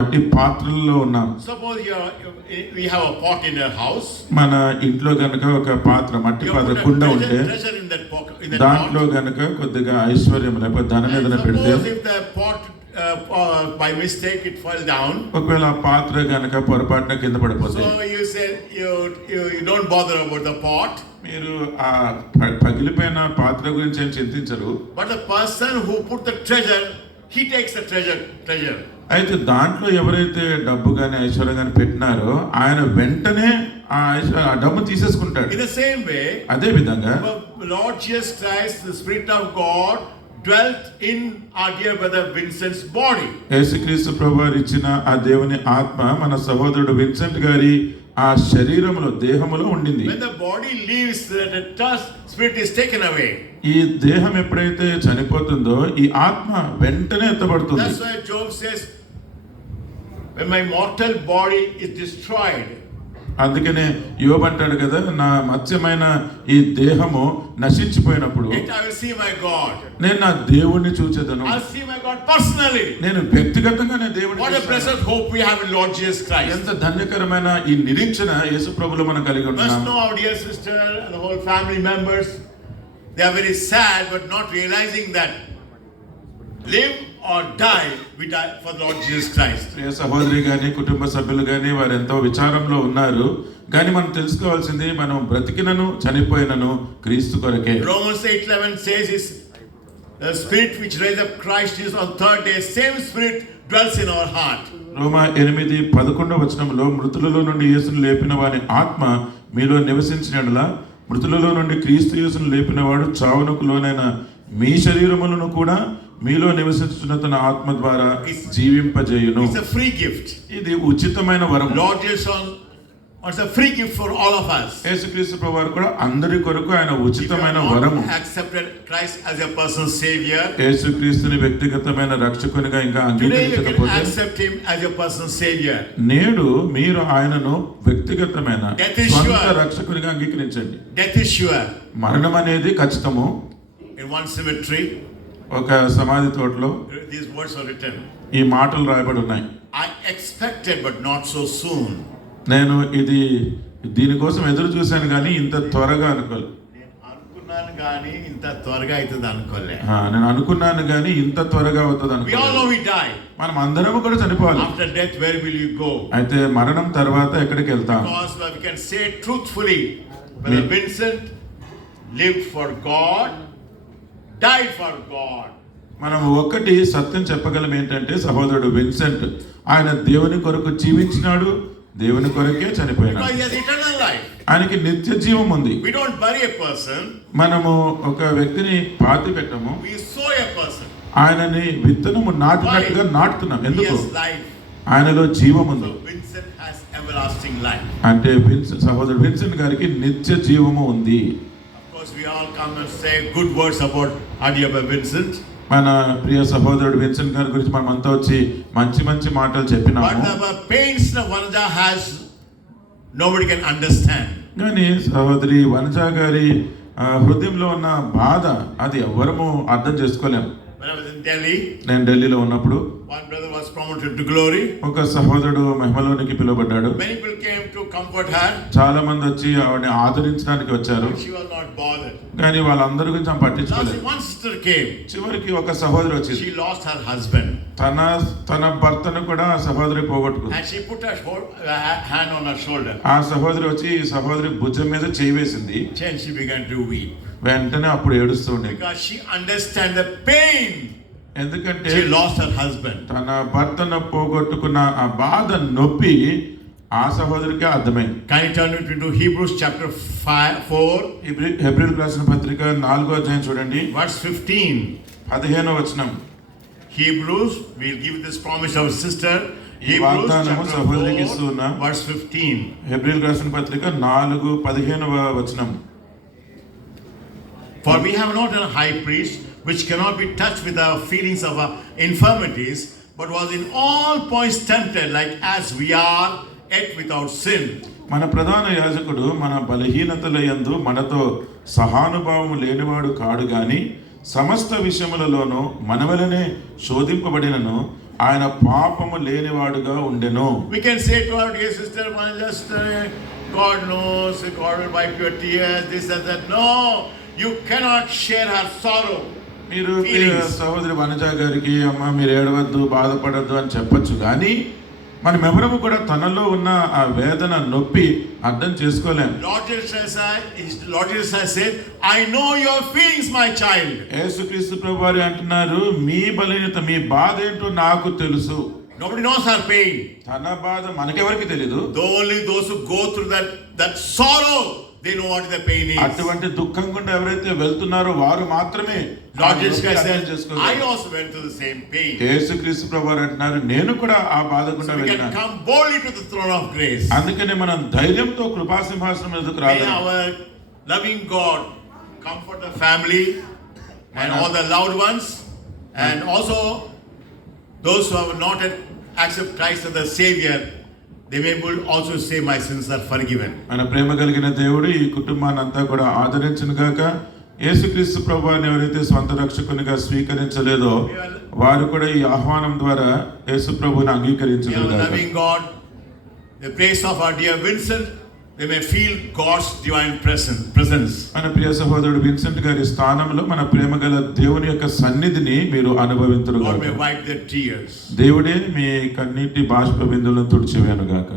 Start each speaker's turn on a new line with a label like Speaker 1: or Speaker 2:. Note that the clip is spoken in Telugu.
Speaker 1: మట్టి పాత్రల్లో ఉన్నాం
Speaker 2: you we have a pot in your house.
Speaker 1: మన ఇంట్లో గనుక ఒక పాత్ర మట్టి పాత్ర కుండ ఉంటే దాంట్లో. గనుక కొద్దిగా ఐశ్వర్యం లేకపోతే ధనం ఏదైనా పెడితే
Speaker 2: uh, uh, by mistake, it fell down.
Speaker 1: ఒకవేళ ఆ పాత్ర గనుక పొరపాటున కింద
Speaker 2: So you say you, you, you don't bother about the pot,
Speaker 1: మీరు ఆ పగిలిపోయిన పాత్ర గురించి ఏం చింతించరు
Speaker 2: but the person who put the treasure, he takes treasure treasure
Speaker 1: అయితే దాంట్లో ఎవరైతే డబ్బు కానీ ఐశ్వర్యం కానీ పెట్టినారో ఆయన వెంటనే ఆ డబ్బు తీసేసుకుంటాడు.
Speaker 2: ఇన్ సేమ్ వే
Speaker 1: అదే విధంగా
Speaker 2: Lord Jesus Christ of God dwelleth in ఆ బ్రదర్ విన్సెంట్స్ బాడీ
Speaker 1: యేసుక్రీస్తు ప్రభువారు ఇచ్చిన ఆ దేవుని ఆత్మ మన సహోదరుడు విన్సెంట్ గారి ఆ శరీరములో దేహములో ఉండింది
Speaker 2: When the body leaves, the trust spirit is taken away.
Speaker 1: ఈ దేహం ఎప్పుడైతే చనిపోతుందో ఈ ఆత్మ వెంటనే ఎత్తబడుతుంది
Speaker 2: That's why Job says, when my mortal body is destroyed,
Speaker 1: అందుకనే యోబు అంటాడు కదా నా మత్స్యమైన ఈ దేహము నశించిపోయినప్పుడు నేను నా దేవుణ్ణి చూచేదను. నేను వ్యక్తిగతంగా నేను
Speaker 2: దేవుడిని
Speaker 1: ఎంత ధన్యకరమైన ఈ నిరీక్షణ యేసు ప్రభులు మనం కలిగి
Speaker 2: ఉన్నాం. They are very sad but not realising we die for the Lord Jesus Christ.
Speaker 1: ప్రియ సహోదరి గాని కుటుంబ సభ్యులు గాని వారు ఎంతో విచారంలో ఉన్నారు కానీ మనం తెలుసుకోవాల్సింది మనం బ్రతికినను చనిపోయినను క్రీస్తు కొరకే
Speaker 2: Romans 8:11 says is the spirit which raised up Christ is on third day, same spirit dwells in our heart.
Speaker 1: రోమా ఎనిమిది పదకొండవ వచనంలో మృతులలో నుండి యేసును లేపిన వాని ఆత్మ మీలో నివసించినలా మృతులలో నుండి క్రీస్తు యేసును లేపిన వాడు చావునకు లోనైన మీ శరీరములను కూడా మీలో నివసించుతున్న తన ఆత్మ ద్వారా జీవింపజేయును
Speaker 2: It's a free gift.
Speaker 1: ఇది ఉచితమైన వరం
Speaker 2: Lord Jesus wants a free gift for all of us.
Speaker 1: యేసుక్రీస్తు ప్రభువారు కూడా అందరి కొరకు ఆయన ఉచితమైన వరము
Speaker 2: accepted Christ as your personal savior,
Speaker 1: యేసుక్రీస్తుని వ్యక్తిగతమైన రక్షకునిగా ఇంకా అంగీకరించకపోతే
Speaker 2: accept him as your personal savior.
Speaker 1: నేడు మీరు ఆయనను వ్యక్తిగతమైన స్వంత. రక్షకునిగా అంగీకరించండి
Speaker 2: Death is sure.
Speaker 1: మరణం అనేది ఖచ్చితము
Speaker 2: In one cemetery,
Speaker 1: ఒక సమాధి తోటలో
Speaker 2: these words are written.
Speaker 1: ఈ మాటలు రాయబడి ఉన్నాయి
Speaker 2: I expected, but not so soon.
Speaker 1: నేను ఇది దీనికోసం ఎదురు చూశాను కానీ ఇంత త్వరగా అనుకోలేదు
Speaker 2: నేను అనుకున్నాను కానీ ఇంత త్వరగా అవుతుంది అనుకోలే
Speaker 1: నేను అనుకున్నాను కానీ ఇంత త్వరగా అవుతుంది అనుకోలేదు. మనం అందరం కూడా చనిపోవాలి
Speaker 2: After death, where will you go?
Speaker 1: అయితే మరణం తర్వాత ఎక్కడికి వెళ్తాం
Speaker 2: Because we can say truthfully, Brother
Speaker 1: Me-
Speaker 2: Vincent lived died for God.
Speaker 1: మనం ఒక్కటి సత్యం చెప్పగలం ఏంటంటే సహోదరుడు విన్సెంట్ ఆయన దేవుని కొరకు జీవించినాడు దేవుని కొరకే
Speaker 2: life.
Speaker 1: ఆయనకి నిత్య జీవం ఉంది
Speaker 2: We don't bury a person,
Speaker 1: మనము ఒక వ్యక్తిని పాతి పెట్టము
Speaker 2: we sow a person.
Speaker 1: ఆయనని విత్తనము నాటినట్టుగా నాటుతున్నాం ఎందుకు. ఆయనలో జీవం ఉంది
Speaker 2: has everlasting life.
Speaker 1: అంటే విన్సెంట్ సహోదరుడు విన్సెంట్ గారికి నిత్య జీవము ఉంది మన ప్రియ సహోదరుడు విన్సెంట్ గారి గురించి మనం అంతా వచ్చి మంచి మంచి మాటలు చెప్పిన సహోదరి వనజా గారి హృదయంలో ఉన్న బాధ అది ఎవరము అర్థం చేసుకోలేము.
Speaker 2: ఢిల్లీ
Speaker 1: నేను ఢిల్లీలో ఉన్నప్పుడు
Speaker 2: వన్ బ్రదర్ వాస్ ప్రమోటెడ్
Speaker 1: ఒక సహోదరుడు మహిమలోనికి పిలువబడ్డాడు.
Speaker 2: Many came to comfort her
Speaker 1: చాలా మంది వచ్చి ఆవిడని ఆదరించడానికి వచ్చారు.
Speaker 2: షీ
Speaker 1: కానీ వాళ్ళందరి గురించి ఆమె పట్టించుకోలేదు.
Speaker 2: కేమ్
Speaker 1: చివరికి ఒక సహోదరు
Speaker 2: వచ్చి లాస్ట్ హర్ హస్బెండ్
Speaker 1: తన తన భర్తను కూడా సహోదరి పోగొట్టుకుంది.
Speaker 2: హ్యాండ్ ఆన్ హర్ షోల్డర్
Speaker 1: ఆ సహోదరి వచ్చి సహోదరి భుజం మీద చేయి వేసింది.
Speaker 2: చెన్ బిగన్ టు వీ
Speaker 1: వెంటనే అప్పుడు
Speaker 2: ఏడుస్తుండే బికాజ్ అండర్స్టాండ్ ద
Speaker 1: ఎందుకంటే
Speaker 2: హస్బెండ్
Speaker 1: తన భర్తను పోగొట్టుకున్న ఆ బాధ నొప్పి ఆ సహోదరికి అర్థమైంది
Speaker 2: హీబ్రూస్ చాప్టర్
Speaker 1: ఫోర్ ఎబ్రిల్ రాసిన పత్రిక నాలుగో అధ్యాయం చూడండి.
Speaker 2: వర్స్ ఫిఫ్టీన్
Speaker 1: పదిహేనో వచనం.
Speaker 2: Hebrews will give this promise our sister
Speaker 1: ఈ వాగ్దానము
Speaker 2: ఫిఫ్టీన్
Speaker 1: ఎబ్రిల్ రాసిన పత్రిక నాలుగు పదిహేనవ వచనం.
Speaker 2: For we have not an which cannot be touched with our feelings of our infirmities, but was in all points tempted like as we are, yet without sin.
Speaker 1: మన ప్రధాన యాజకుడు మన బలహీనతల యందు మనతో సహానుభావము లేనివాడు కాడు గాని సమస్త విషయములలోనూ మనవలనే శోధింపబడినను ఆయన పాపము లేనివాడుగా ఉండెను
Speaker 2: We can say to our dear sister, "Well, just uh, God knows, God will wipe your tears, this and that. No, you cannot share her sorrow.
Speaker 1: మీరు మీ. సహోదరి వనజ గారికి అమ్మ మీరు ఏడవద్దు బాధపడద్దు అని చెప్పొచ్చు కానీ మనం ఎవరము కూడా తనలో ఉన్న ఆ వేదన నొప్పి అర్థం చేసుకోలేం
Speaker 2: I know your feelings, my child.
Speaker 1: యేసుక్రీస్తు ప్రభు వారు అంటున్నారు మీ బలహీనత మీ బాధ ఏంటో నాకు తెలుసు
Speaker 2: Nobody knows her pain.
Speaker 1: తన బాధ మనకెవరికి
Speaker 2: Only those who go through that, that sorrow, they know what the pain is.
Speaker 1: అటువంటి దుఃఖం గుండా ఎవరైతే వెళ్తున్నారో వారు మాత్రమే ఆ
Speaker 2: Lord Jesus
Speaker 1: నొప్పి అర్థం
Speaker 2: said,
Speaker 1: చేసుకోగలరు.
Speaker 2: I also went through the same pain.
Speaker 1: యేసుక్రీస్తు ప్రభు వారు అంటున్నారు నేను కూడా ఆ బాధ గుండా వెళ్ళినా
Speaker 2: come boldly to the throne of grace.
Speaker 1: అందుకనే మనం ధైర్యంతో కృపాసింహాసనం ఎదుకు
Speaker 2: May
Speaker 1: రావాలి
Speaker 2: our loving God comfort the family and all the loved ones, and also those who have not yet accepted Christ as the Will also say, My sins are forgiven.
Speaker 1: మన ప్రేమ కలిగిన దేవుడు ఈ కుటుంబాన్ని అంతా కూడా ఆదరించిన గాక. యేసుక్రీస్తు ప్రభువాన్ని ఎవరైతే స్వంత రక్షకునిగా స్వీకరించలేదో వారు కూడా ఈ ఆహ్వానం ద్వారా యేసు ప్రభుని అంగీకరించలేదు
Speaker 2: loving God, the praise of our dear They may feel God's divine presence. presence.
Speaker 1: మన ప్రియ సహోదరుడు విన్సెంట్ గారి స్థానంలో మన ప్రేమ గల దేవుని యొక్క సన్నిధిని మీరు అనుభవించరు. దేవుడే మీ కన్నీటి బాష్ప బిందులను తుడిచివేను గాక